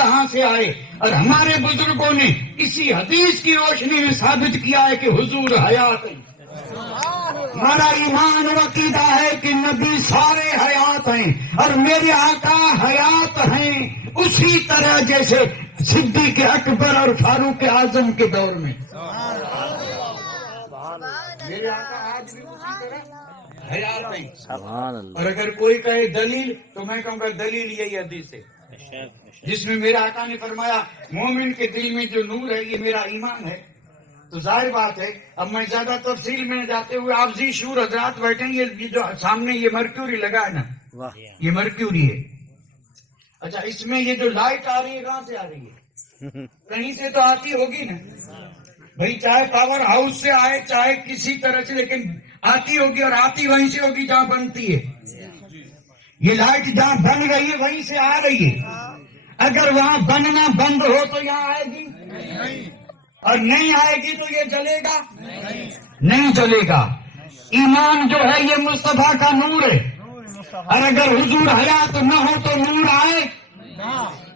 کہاں سے آئے؟ اور ہمارے بزرگوں نے اسی حدیث کی روشنی میں ثابت کیا ہے کہ حضور حیات ہیں۔ ہمارا ایمان و عقیدہ ہے کہ نبی سارے حیات ہیں اور میرے آقا حیات ہیں، اسی طرح جیسے صدیق اکبر اور فاروق اعظم کے دور میں۔ میرے آقا آج بھی اسی طرح حیات ہیں۔ اور اگر کوئی کہے دلیل تو میں کہوں گا دلیل یہی حدیث ہے جس میں میرے آقا نے فرمایا مومن کے دل میں جو نور ہے یہ میرا ایمان ہے۔ تو ظاہر بات ہے، اب میں زیادہ تفصیل میں جاتے ہوئے آپ ذی شعور حضرات بیٹھیں گے، یہ جو سامنے یہ مرکیوری لگا ہے نا، یہ مرکیوری ہے۔ اچھا، اس میں یہ جو لائٹ آ رہی ہے کہاں سے آ رہی ہے؟ کہیں سے تو آتی ہوگی نا بھائی، چاہے پاور ہاؤس سے آئے چاہے کسی طرح سے، لیکن آتی ہوگی، اور آتی وہیں سے ہوگی جہاں بنتی ہے۔ یہ لائٹ جہاں بن رہی ہے وہیں سے آ رہی ہے۔ اگر وہاں بننا بند ہو تو یہاں آئے گی، اور نہیں آئے گی تو یہ جلے گا نہیں جلے گا۔ ایمان جو ہے یہ مصطفیٰ کا نور ہے، اور اگر حضور حیات نہ ہو تو نور آئے،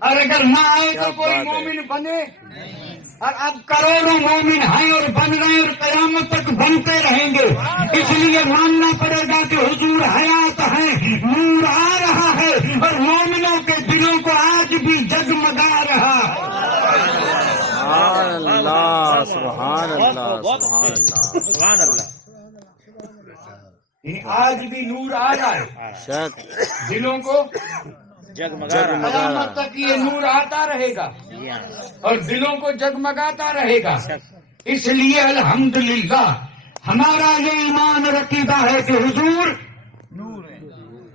اور اگر نہ آئے تو کوئی مومن بنے۔ اور اب کروڑوں مومن ہیں اور بن رہے ہیں اور قیامت تک بنتے رہیں گے، اس لیے ماننا پڑے گا کہ حضور حیات ہیں، نور آ رہا ہے اور مومنوں کے دلوں کو آج بھی جگمگا رہا ہے۔ سبحان اللہ، سبحان اللہ، سبحان اللہ۔ آج بھی نور آ رہا ہے، دلوں کو قیامت تک یہ نور آتا رہے گا اور دلوں کو جگمگاتا رہے گا۔ اس لیے الحمدللہ ہمارا یہ ایمان اور عقیدہ ہے کہ حضور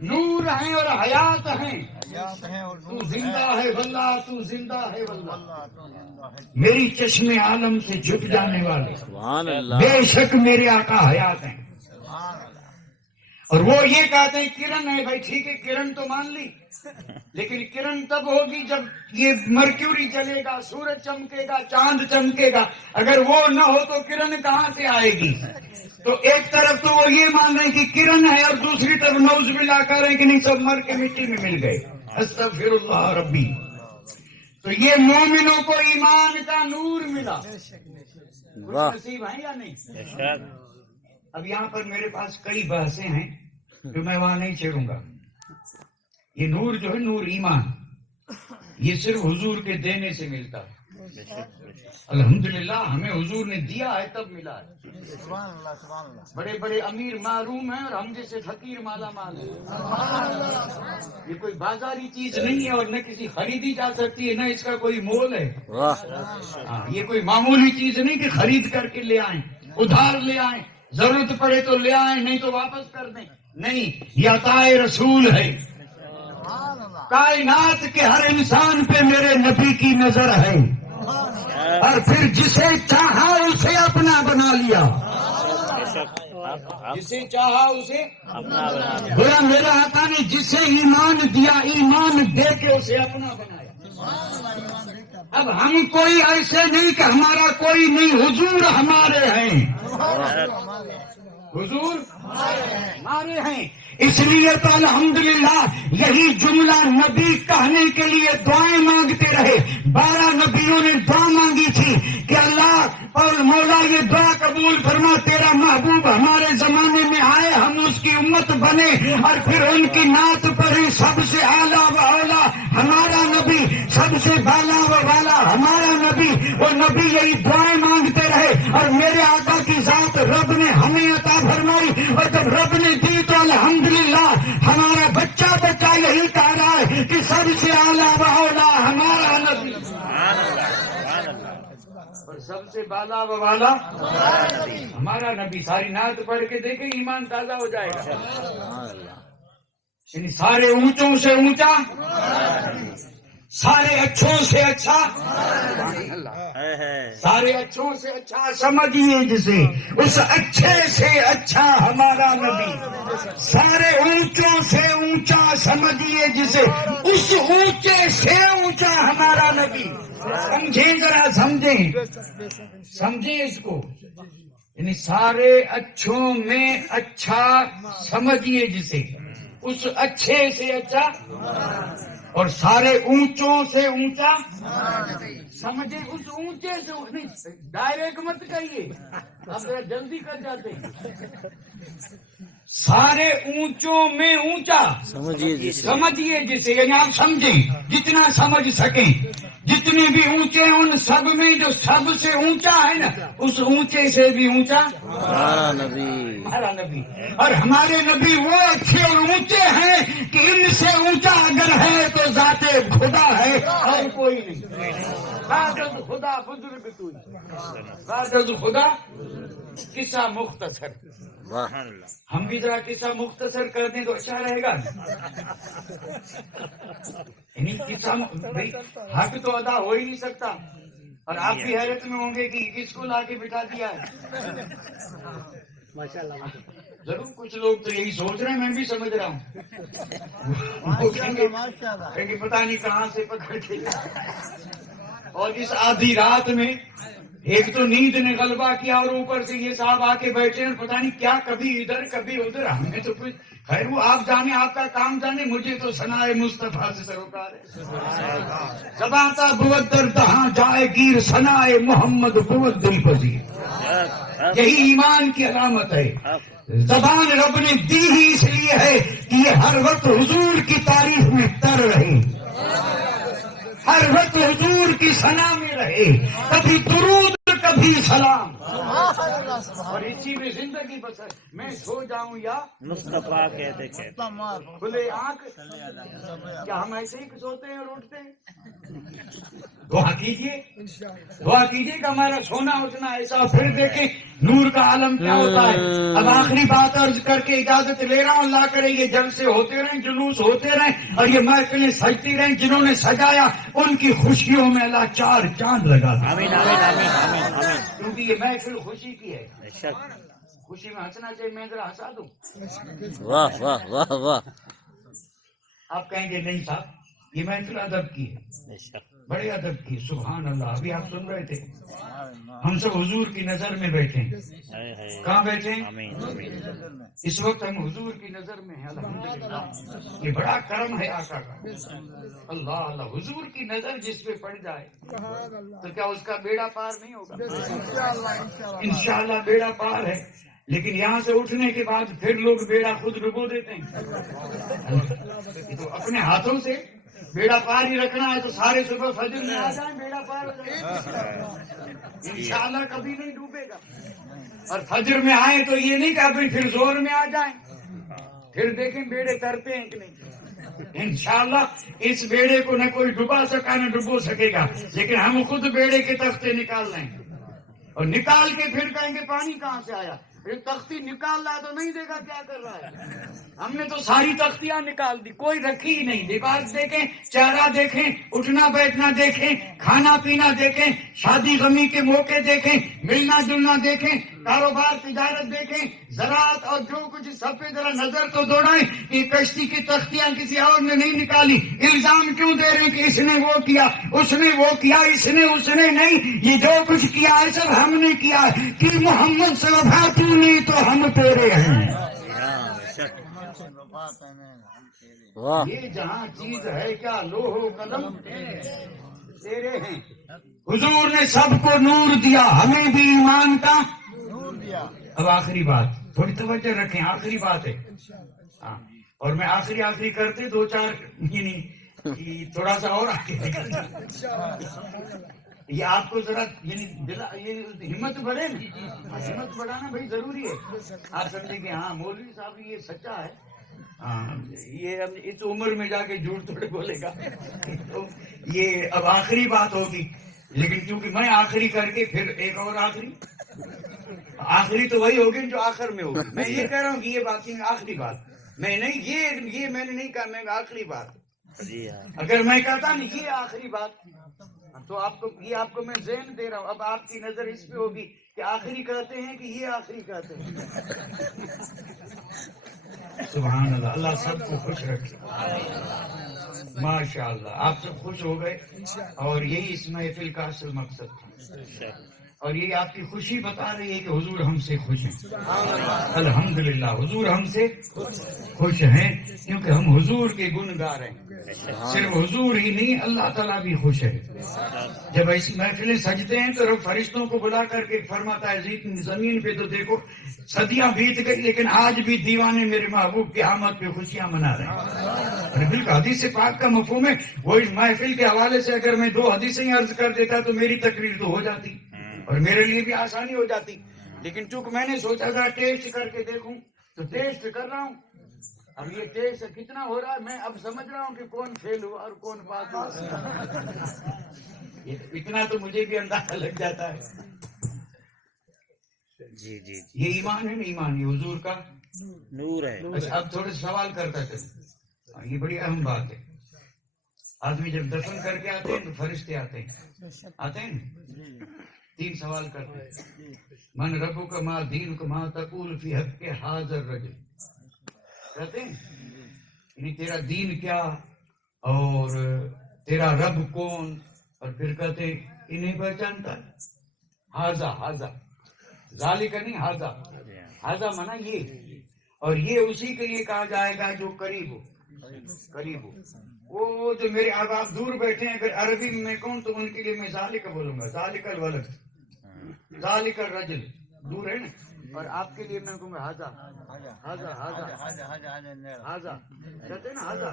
نور ہیں اور حیات ہیں۔ تو زندہ ہے واللہ، تو زندہ ہے واللہ، میری چشم عالم سے جھک جانے والے بے شک میرے آقا حیات ہیں۔ اور وہ یہ کہتے ہیں کرن ہے، بھائی ٹھیک ہے کرن تو مان لی، لیکن کرن تب ہوگی جب یہ مرکیوری چلے گا، سورج چمکے گا، چاند چمکے گا۔ اگر وہ نہ ہو تو کرن کہاں سے آئے گی؟ تو ایک طرف تو وہ یہ مان رہے ہیں کہ کرن ہے، اور دوسری طرف نعوذ باللہ کہہ رہے ہیں کہ نہیں سب مر کے مٹی میں مل گئے۔ استغفر اللہ ربی۔ تو یہ مومنوں کو ایمان کا نور ملا، نصیب ہے یا نہیں؟ اب یہاں پر میرے پاس کئی بحثیں ہیں جو میں وہاں نہیں چھیڑوں گا۔ یہ نور جو ہے نور ایمان، یہ صرف حضور کے دینے سے ملتا ہے۔ الحمدللہ ہمیں حضور نے دیا ہے تب ملا ہے۔ بڑے بڑے امیر محروم ہیں اور ہم جیسے فقیر مالا مال ہیں۔ یہ کوئی بازاری چیز نہیں ہے اور نہ کسی خریدی جا سکتی ہے، نہ اس کا کوئی مول ہے۔ یہ کوئی معمولی چیز نہیں کہ خرید کر کے لے آئیں، ادھار لے آئیں، ضرورت پڑے تو لے آئیں نہیں تو واپس کر دیں، نہیں، یہ عطا رسول ہے۔ کائنات کے ہر انسان پہ میرے نبی کی نظر ہے، اور پھر جسے چاہا اسے اپنا بنا لیا، جسے چاہا اسے اپنا بنا لیا۔ بولا میرے آقا نے جسے ایمان دیا، ایمان دے کے اسے اپنا بنایا۔ اب ہم کوئی ایسے نہیں کہ ہمارا کوئی نہیں، حضور ہمارے ہیں، حضور ہمارے ہیں۔ اس لیے تو الحمدللہ یہی جملہ نبی کہنے کے لیے دعائیں مانگتے رہے۔ 12 نبیوں نے دعا مانگی تھی کہ اللہ اور مولا یہ دعا قبول فرما، تیرا محبوب ہمارے زمانے میں آئے، ہم اس کی امت بنے اور پھر ان کی نعت پڑھیں۔ سب سے اعلیٰ و اولا ہمارا نبی، سب سے بالا و بالا ہمارا نبی۔ وہ نبی یہی دعائیں مانگتے رہے اور میرے آقا کی ذات رب نے ہمیں عطا فرمائی، اور جب رب نے دی تو الحمدللہ ہمارا بچہ بچہ یہی کہہ رہا ہے کہ سب سے اعلیٰ و اولا ہمارا نبی، اور سب سے بالا و بالا ہمارا نبی۔ ساری نعت پڑھ کے دیکھیں ایمان تازہ ہو جائے گا۔ یعنی سارے اونچوں سے اونچا، سارے اچھوں سے اچھا، سارے اچھوں سے اچھا سمجھیے جسے، اس اچھے سے اچھا ہمارا نبی۔ سارے اونچوں سے اونچا سمجھیے جسے، اس اونچے سے اونچا ہمارا نبی۔ سمجھیں ذرا، سمجھیں اس کو، یعنی سارے اچھوں میں اچھا سمجھیے جسے، اس اچھے سے اچھا۔ اور سارے اونچوں سے اونچا سمجھے، اس اونچے سے نہیں، ڈائریکٹ مت کہیے، اب ذرا جلدی کر جاتے ہیں، سارے اونچوں میں اونچا سمجھیے جسے، یعنی آپ سمجھیں جتنا سمجھ سکیں، جتنے بھی اونچے ہیں ان سب میں جو سب سے اونچا ہے نا، اس اونچے سے بھی اونچا ہمارا نبی، اور ہمارے نبی وہ اچھے اور اونچے ہیں کہ ان سے اونچا اگر ہے تو ذات خدا ہے اور کوئی نہیں، ذات خدا بزرگ تو ذات خدا۔ قصہ مختصر، ہم بھی ذرا قصہ مختصر کر دیں تو اچھا رہے گا، یعنی قصہ بھائی حق تو ادا ہو ہی نہیں سکتا، اور آپ بھی حیرت میں ہوں گے کہ کس کو لا کے بٹھا دیا ہے۔ ضرور کچھ لوگ تو یہی سوچ رہے ہیں، میں بھی سمجھ رہا ہوں، وہ کہیں گے پتہ نہیں کہاں سے پکڑ کے، اور اس آدھی رات میں ایک تو نیند نے غلبہ کیا اور اوپر سے یہ صاحب آ کے بیٹھے ہیں، پتہ نہیں کیا کبھی ادھر کبھی ادھر، ہمیں تو کچھ خیر وہ آپ جانے، آپ کا کام جانے، مجھے تو ثنائے مصطفیٰ سے سروکار ہے، زباں تا بود در دہاں جائے گیر ثنائے محمد بود دل پذیر، یہی ایمان کی علامت ہے۔ زبان رب نے دی ہی اس لیے ہے کہ یہ ہر وقت حضور کی تعریف میں تر رہے، ہر وقت حضور کی ثنا میں رہے، کبھی درود کبھی سلام، اور اسی میں زندگی بسر۔ میں سو جاؤں یا مصطفیٰ کہتے کھلے آنکھ، کیا ہم ایسے ہی سوتے ہیں اور اٹھتے ہیں؟ دعا کیجیے، دعا کیجیے کہ ہمارا سونا اٹھنا ایسا، پھر دیکھیں نور کا عالم کیا ہوتا ہے۔ اب آخری بات عرض کر کے اجازت لے رہا ہوں، اللہ کرے یہ جلسے ہوتے رہیں، جلوس ہوتے رہیں، اور یہ محفلیں سجتی رہیں، جنہوں نے سجایا ان کی خوشیوں میں اللہ چار چاند لگا دے، آمین آمین آمین آمین آمین۔ کیونکہ یہ محفل خوشی کی ہے، خوشی میں ہنسنا چاہیے، میں ذرا ہنسا دوں، واہ واہ واہ واہ، آپ کہیں گے نہیں صاحب یہ محفل ادب کی ہے، بڑے ادب کی، سبحان اللہ۔ ابھی آپ سن رہے تھے، ہم سب حضور کی نظر میں بیٹھے ہیں، کہاں بیٹھے ہیں؟ اس وقت ہم حضور کی نظر میں ہیں، الحمدللہ، یہ بڑا کرم ہے آقا کا، اللہ اللہ، حضور کی نظر جس پہ پڑ جائے تو کیا اس کا بیڑا پار نہیں ہوگا؟ انشاءاللہ بیڑا پار ہے، لیکن یہاں سے اٹھنے کے بعد پھر لوگ بیڑا خود ڈبو دیتے ہیں، تو اپنے ہاتھوں سے بیڑا پار ہی رکھنا ہے، تو سارے صبح فجر میں آ جائیں، بیڑا پار ہو جائے، انشاءاللہ کبھی نہیں ڈوبے گا، اور فجر میں آئیں تو یہ نہیں کہ ابھی پھر زور میں آ جائیں، پھر دیکھیں بیڑے ترتے ہیں کہ نہیں، انشاءاللہ اس بیڑے کو نہ کوئی ڈبا سکا نہ ڈبو سکے گا، لیکن ہم خود بیڑے کے تختے نکال لیں گے، اور نکال کے پھر کہیں گے پانی کہاں سے آیا، پھر تختی نکال رہا ہے تو نہیں دیکھا کیا کر رہا ہے، ہم نے تو ساری تختیاں نکال دی، کوئی رکھی ہی نہیں، لباس دیکھیں، چہرہ دیکھیں، اٹھنا بیٹھنا دیکھیں، کھانا پینا دیکھیں، شادی غمی کے موقع دیکھیں، ملنا جلنا دیکھیں، کاروبار تجارت دیکھیں، زراعت اور جو کچھ سب پہ ذرا نظر تو دوڑائیں کہ کشتی کی تختیاں کسی اور نے نہیں نکالی، الزام کیوں دے رہے ہیں کہ اس نے وہ کیا، اس نے وہ کیا، اس نے نہیں، یہ جو کچھ کیا ہے سب ہم نے کیا ہے، کہ محمد سے وفا تو نہیں تو ہم تیرے ہیں، یہ جہاں چیز ہے کیا لوح و قلم تیرے ہیں، حضور نے سب کو نور دیا، ہمیں بھی ایمان کا نور دیا۔ اب آخری بات، تھوڑی توجہ رکھیں، آخری بات ہے، ہاں، اور میں آخری کرتے دو چار یعنی تھوڑا سا اور آگے یہ آپ کو ذرا یعنی ہمت بڑھے نا، ہمت بڑھانا بھائی ضروری ہے، آپ سمجھیں کہ ہاں مولوی صاحب یہ سچا ہے، ہاں یہ اس عمر میں جا کے جھوٹ تھوڑے بولے گا، تو یہ اب آخری بات ہوگی، لیکن کیونکہ میں آخری کر کے پھر ایک اور آخری تو وہی ہوگی جو آخر میں ہوگی، میں یہ کہہ رہا ہوں کہ یہ باقی آخری بات میں نہیں، یہ میں نے نہیں کہا، میں آخری بات، اگر میں کہتا نہیں یہ آخری بات تو آپ کو میں ذہن دے رہا ہوں، اب آپ کی نظر اس پہ ہوگی کہ آخری کہتے ہیں کہ یہ آخری کہتے ہیں، سبحان اللہ، اللہ سب کو خوش رکھے، ماشاء اللہ، آپ سب خوش ہو گئے، اور یہی اس محفل کا اصل مقصد تھا، اور یہ آپ کی خوشی بتا رہی ہے کہ حضور ہم سے خوش ہیں. الحمدللہ حضور ہم سے خوش ہیں کیونکہ ہم حضور کے گن گا رہے ہیں. صرف حضور ہی نہیں اللہ تعالیٰ بھی خوش ہے. جب ایسی محفلیں سجتے ہیں تو رب فرشتوں کو بلا کر کے فرماتا ہے زمین پہ تو دیکھو صدیاں بیت گئی لیکن آج بھی دیوانے میرے محبوب کی آمد پہ خوشیاں منا رہے ہیں. اور بالکل حدیث پاک کا مفہوم ہے. وہ اس محفل کے حوالے سے اگر میں 2 حدیثیں عرض کر دیتا تو میری تقریر تو ہو جاتی اور میرے لیے بھی آسانی ہو جاتی. لیکن چونکہ میں نے سوچا تھا ٹیسٹ کر کے دیکھوں تو ٹیسٹ کر رہا ہوں. اب یہ ٹیسٹ کتنا ہو رہا ہے میں اب سمجھ رہا ہوں کہ کون فیل ہوا اور کون پاس ہوا. اتنا تو مجھے بھی اندازہ لگ جاتا ہے. جی جی یہ ایمان ہے نا, ایمان یہ حضور کا نور ہے. بس اب تھوڑے سوال کرتا تھا. یہ بڑی اہم بات ہے. آدمی جب دفن کر کے آتے ہیں تو فرشتے آتے ہیں 3 سوال کرتے ہیں. من ربک ما دینک ما تقول فی حق حاضر رجل. کہتے ہیں یعنی تیرا دین کیا اور تیرا رب کون. اور پھر کہتے ہیں انہیں پہچانتا ہے. حاضا ذالک نہیں حاضا منا یہ. اور یہ اسی کے لیے کہا جائے گا جو قریب ہو. وہ جو میرے آپ دور بیٹھے ہیں اگر عربی میں کہوں تو ان کے لیے میں ذالک بولوں گا. ذالک الولد ذالک الرجل دور ہے نا. اور آپ کے لیے میں کہوں گا حاضا کہتے ہیں نا حاضا.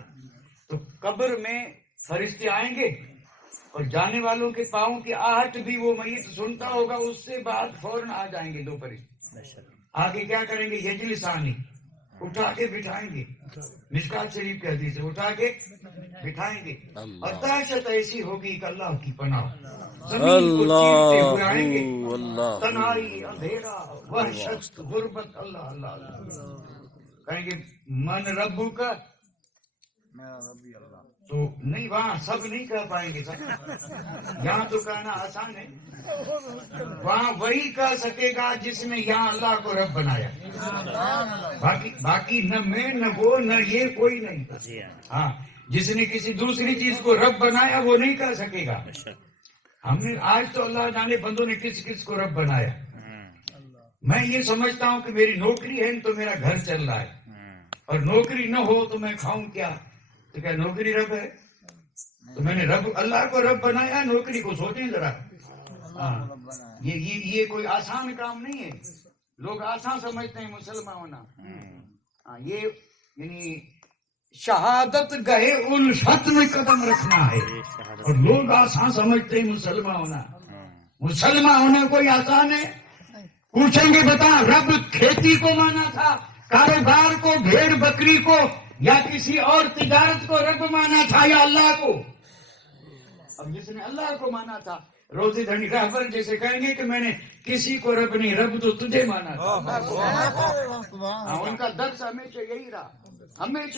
تو قبر میں فرشتے آئیں گے اور جانے والوں کے پاؤں کی آہٹ بھی وہ میت سنتا ہوگا. اس سے بعد فوراً آ جائیں گے 2 فرشتے. آگے کیا کریں گے؟ یجلسانی اٹھا کے بٹھائیں گے. مشکات شریف کے حدیث سے اٹھا کے بٹھائیں گے. اور دہشت ایسی ہوگی کہ اللہ کی پناہ زمین کو چیرتے ہوئے آئیں گے. تنہائی اندھیرا وحشت غربت. اللہ کہیں گے من ربو کا تو نہیں وہاں سب نہیں کہہ پائیں گے. یہاں تو کہنا آسان ہے. وہاں وہی کہہ سکے گا جس نے یہاں اللہ کو رب بنایا. باقی نہ میں نہ وہ نہ یہ کوئی نہیں. ہاں جس نے کسی دوسری چیز کو رب بنایا وہ نہیں کہہ سکے گا. ہم نے آج تو اللہ جانے بندوں نے کس کس کو رب بنایا. میں یہ سمجھتا ہوں کہ میری نوکری ہے تو میرا گھر چل رہا ہے. اور نوکری نہ ہو تو میں کھاؤں کیا. تو کیا نوکری رب ہے؟ تو میں نے اللہ کو رب بنایا. نوکری کو سوچیں ذرا. یہ کوئی آسان کام نہیں ہے. لوگ آسان سمجھتے ہیں مسلمان ہونا. یہ یعنی شہادت گہے الفت میں قدم رکھنا ہے. اور لوگ آسان سمجھتے ہیں مسلمان ہونا. مسلمان ہونا کوئی آسان ہے؟ پوچھیں گے بتا رب کھیتی کو مانا تھا, کاروبار کو, بھیڑ بکری کو, یا کسی اور تجارت کو رب مانا تھا یا اللہ کو؟ اب جس نے اللہ کو مانا تھا روزی دھنی رہبر جیسے کہیں گے کہ میں نے کسی کو رب نہیں, رب تو تجھے مانا تھا. ان کا درس ہمیشہ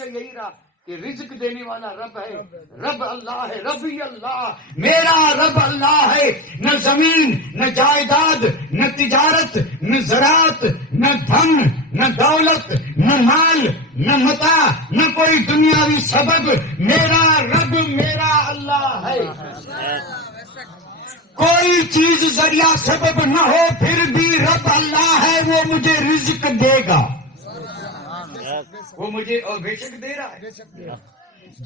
یہی رہا کہ رزق دینے والا رب ہے. رب اللہ ہے. ربی اللہ, میرا رب اللہ ہے. نہ زمین, نہ جائیداد, نہ تجارت, نہ زراعت, نہ دھن, نہ دولت, نہ مال, نہ متاع, نہ کوئی دنیاوی سبب. میرا رب میرا اللہ ہے. کوئی چیز ذریعہ سبب نہ ہو پھر بھی رب اللہ ہے. وہ مجھے رزق دے گا. وہ مجھے اور بے شک دے رہا ہے.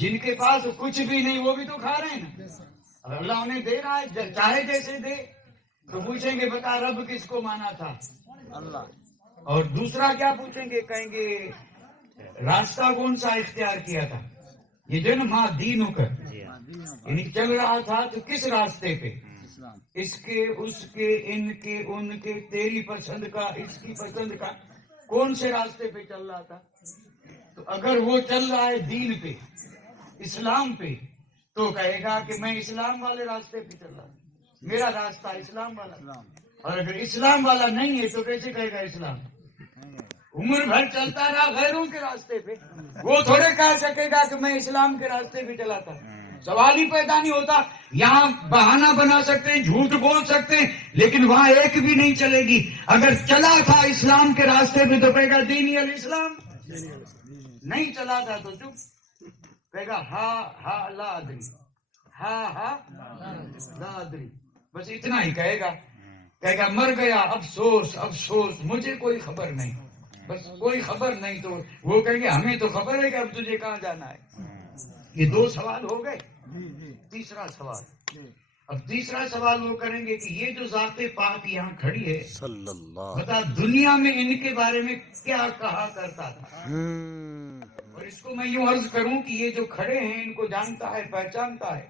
جن کے پاس کچھ بھی نہیں وہ بھی تو کھا رہے ہیں نا. اللہ انہیں دے رہا ہے چاہے جیسے دے. تو پوچھیں گے بتا رب کس کو مانا تھا؟ اللہ. اور دوسرا کیا پوچھیں گے؟ کہیں گے راستہ کون سا اختیار کیا تھا؟ یہ جو نا ماں دینوں کا یعنی چل رہا تھا تو کس راستے پہ؟ اس کے, اس کے, ان کے, ان کے, تیری پسند کا, اس کی پسند کا, کون سے راستے پہ چل رہا تھا؟ تو اگر وہ چل رہا ہے دین پہ, اسلام پہ, تو کہے گا کہ میں اسلام والے راستے پہ چل رہا ہوں, میرا راستہ اسلام والا. اور اگر اسلام والا نہیں ہے تو کیسے کہے گا اسلام؟ عمر بھر چلتا رہا غیروں کے راستے پہ, وہ تھوڑے کہہ سکے گا کہ میں اسلام کے راستے پہ چلا تھا. سوال ہی پیدا نہیں ہوتا. یہاں بہانہ بنا سکتے ہیں, جھوٹ بول سکتے ہیں, لیکن وہاں ایک بھی نہیں چلے گی. اگر چلا تھا اسلام کے راستے پہ تو کہے گا دینی الاسلام. نہیں چلا تھا تو چپ کہے گا ہا لا ادری, ہا لا ادری, بس اتنا ہی کہے گا. کہے گا مر گیا، افسوس افسوس، مجھے کوئی خبر نہیں، بس کوئی خبر نہیں. تو وہ کہیں گے ہمیں تو خبر ہے کہ اب تجھے کہاں جانا ہے. یہ 2 سوال ہو گئے. تیسرا سوال، اب تیسرا سوال وہ کریں گے کہ یہ جو ذات پاک یہاں کھڑی ہے، صلی اللہ بتا دنیا میں ان کے بارے میں کیا کہا کرتا تھا. اور اس کو میں یوں عرض کروں کہ یہ جو کھڑے ہیں ان کو جانتا ہے، پہچانتا ہے،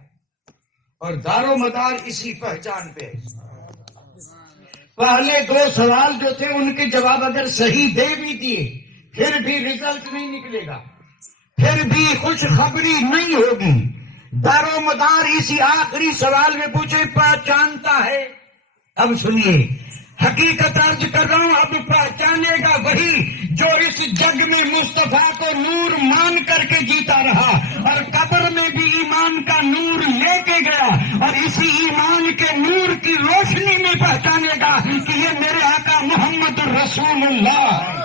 اور دار و مدار اسی پہچان پہ ہے. پہلے 2 سوال جو تھے ان کے جواب اگر صحیح دے بھی دیے پھر بھی رزلٹ نہیں نکلے گا، پھر بھی خوشخبری نہیں ہوگی. دار و مدار اسی آخری سوال میں پوچھے پہچانتا ہے. اب سنیے، حقیقت عرض کر رہا ہوں، اب پہچانے گا وہی جو اس جگ میں مصطفیٰ کو نور مان کر کے جیتا رہا اور قبر میں بھی ایمان کا نور لے کے گیا، اور اسی ایمان کے نور کی روشنی میں پہچانے گا کہ یہ میرے آقا محمد رسول اللہ ہے.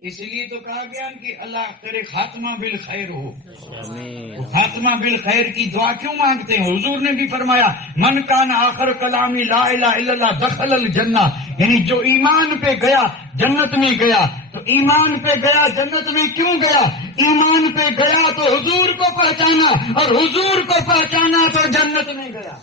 اس لیے تو کہا گیا کہ اللہ تیرے خاتمہ بالخیر ہو. خاتمہ بالخیر کی دعا کیوں مانگتے ہیں؟ حضور نے بھی فرمایا من کان آخر کلامی لا الہ الا اللہ دخل الجنہ، یعنی جو ایمان پہ گیا جنت میں گیا. تو ایمان پہ گیا جنت میں کیوں گیا؟ ایمان پہ گیا تو حضور کو پہچانا، اور حضور کو پہچانا تو جنت میں گیا.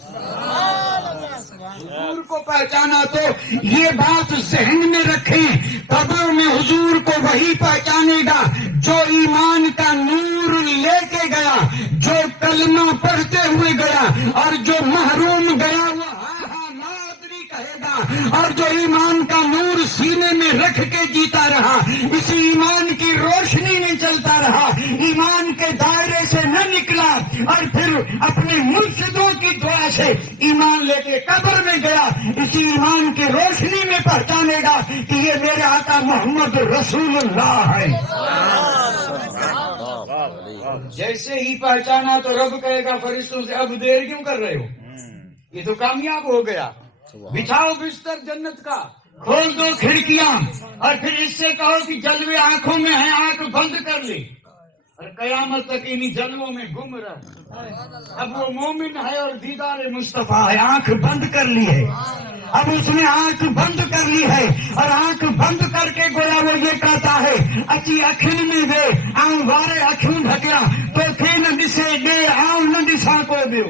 حضور کو پہچانا تو یہ بات ذہن میں رکھیں، قبر میں حضور کو وہی پہچانے گا جو ایمان کا نور لے کے گیا، جو کلمہ پڑھتے ہوئے گیا، اور جو محروم گیا وہ ہاں ہاں مادری کہے گا، اور جو ایمان کا نور سینے میں رکھ کے جیتا رہا، اسی ایمان کی روشنی میں چلتا رہا، ایمان کے دائرے سے نہ نکلا، اور پھر اپنے مرشدوں کی دعا سے ایمان لے کے قبر میں گیا، اسی ایمان کی روشنی میں پہچانے گا کہ یہ میرے آقا محمد رسول اللہ ہے. جیسے ہی پہچانا تو رب کہے گا فرشتوں سے اب دیر کیوں کر رہے ہو، یہ تو کامیاب ہو گیا. بچھاؤ بستر جنت کا، کھول دو کھڑکیاں، اور پھر اس سے کہو کہ جلوے آنکھوں میں ہیں، آنکھ بند کر لی، اور قیامت تک انہی جلووں میں گم رہا. اب وہ مومن ہے اور دیدار مصطفیٰ ہے، آنکھ بند کر لی ہے. اب اس نے آنکھ بند کر لی ہے، اور آنکھ بند کر کے گویا وہ یہ کہتا ہے اچھی اکھن میں دے آؤں وارے اکھن ڈھکیا تو پھر نہ دسے دے آؤں نہ دسا کو دیو.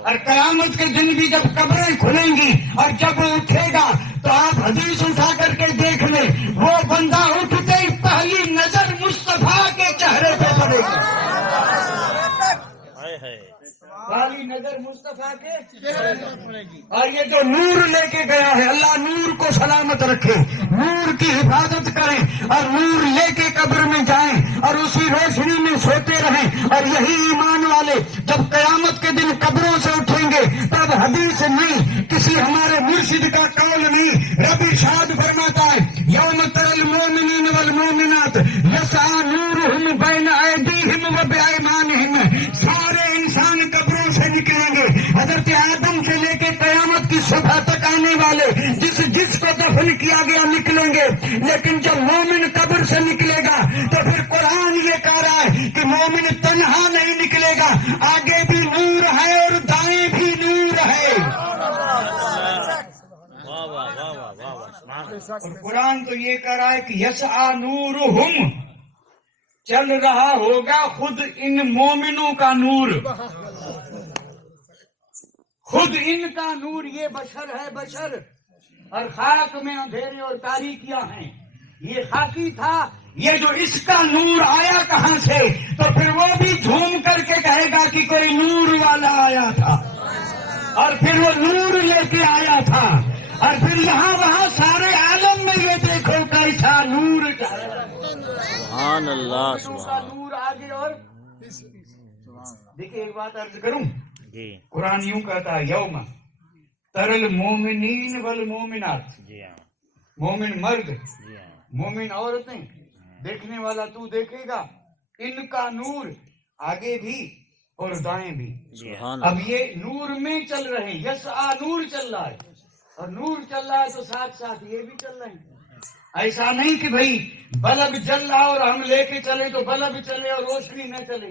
اور قیامت کے دن بھی جب قبریں کھلیں گی اور جب وہ اٹھے گا تو آپ حدیث اٹھا کر کے دیکھ لیں، وہ بندہ اٹھتے ہی پہلی نظر مصطفیٰ کے چہرے پہ پڑے گی. پہلی نظر مصطفیٰ کے، اور یہ جو نور لے کے گیا ہے، اللہ نور کو سلامت رکھے، نور کی حفاظت کریں، اور نور لے کے قبر میں جائیں اور اسی روشنی میں سوتے رہیں. اور یہی ایمان والے جب قیامت کے دن قبروں سے اٹھیں گے تب حدیث نہیں، کسی ہمارے مرشد کا قول نہیں، رب ارشاد فرماتا ہے یوم تر المؤمنین والمؤمنات یسعی نورہم بین ایدیہم و بایمانہم. سارے انسان قبروں سے نکلیں گے، حضرت آدم سے لے کے قیامت کی صبح تک آنے والے جس کو دفن کیا گیا نکلیں گے. لیکن جب مومن قبر سے نکلے گا تو پھر قرآن یہ کہہ رہا ہے کہ مومن تنہا نہیں نکلے گا، آگے بھی نور ہے اور دائیں بھی نور ہے. اور قرآن تو یہ کہہ رہا ہے کہ یسعی نورہم، چل رہا ہوگا خود ان مومنوں کا نور، خود ان کا نور. یہ بشر ہے بشر، اور خاک میں اندھیرے اور تاریکیاں ہیں، یہ خاکی تھا. یہ جو اس کا نور آیا کہاں سے، تو پھر وہ بھی جھوم کر کے کہے گا کہ کوئی نور والا آیا تھا، اور پھر وہ نور لے کے آیا تھا. اور پھر یہاں وہاں سارے عالم میں یہ دیکھو کیسا نور سبحان اللہ، کا نور آگے. اور دیکھیے ایک بات عرض کروں، جی قرآن یوں کہتا ہے یوم ترل مومنین والمومنات، مومن مرد مومن عورتیں، دیکھنے والا تو دیکھے گا ان کا نور آگے بھی اور دائیں بھی. اب یہ نور میں چل رہے ہیں، یسعی نور چل رہا ہے، اور نور چل رہا ہے تو ساتھ ساتھ یہ بھی چل رہے ہیں. ایسا نہیں کہ بھئی بلب جل رہا اور ہم لے کے چلے تو بلب چلے اور روشنی نہ چلے.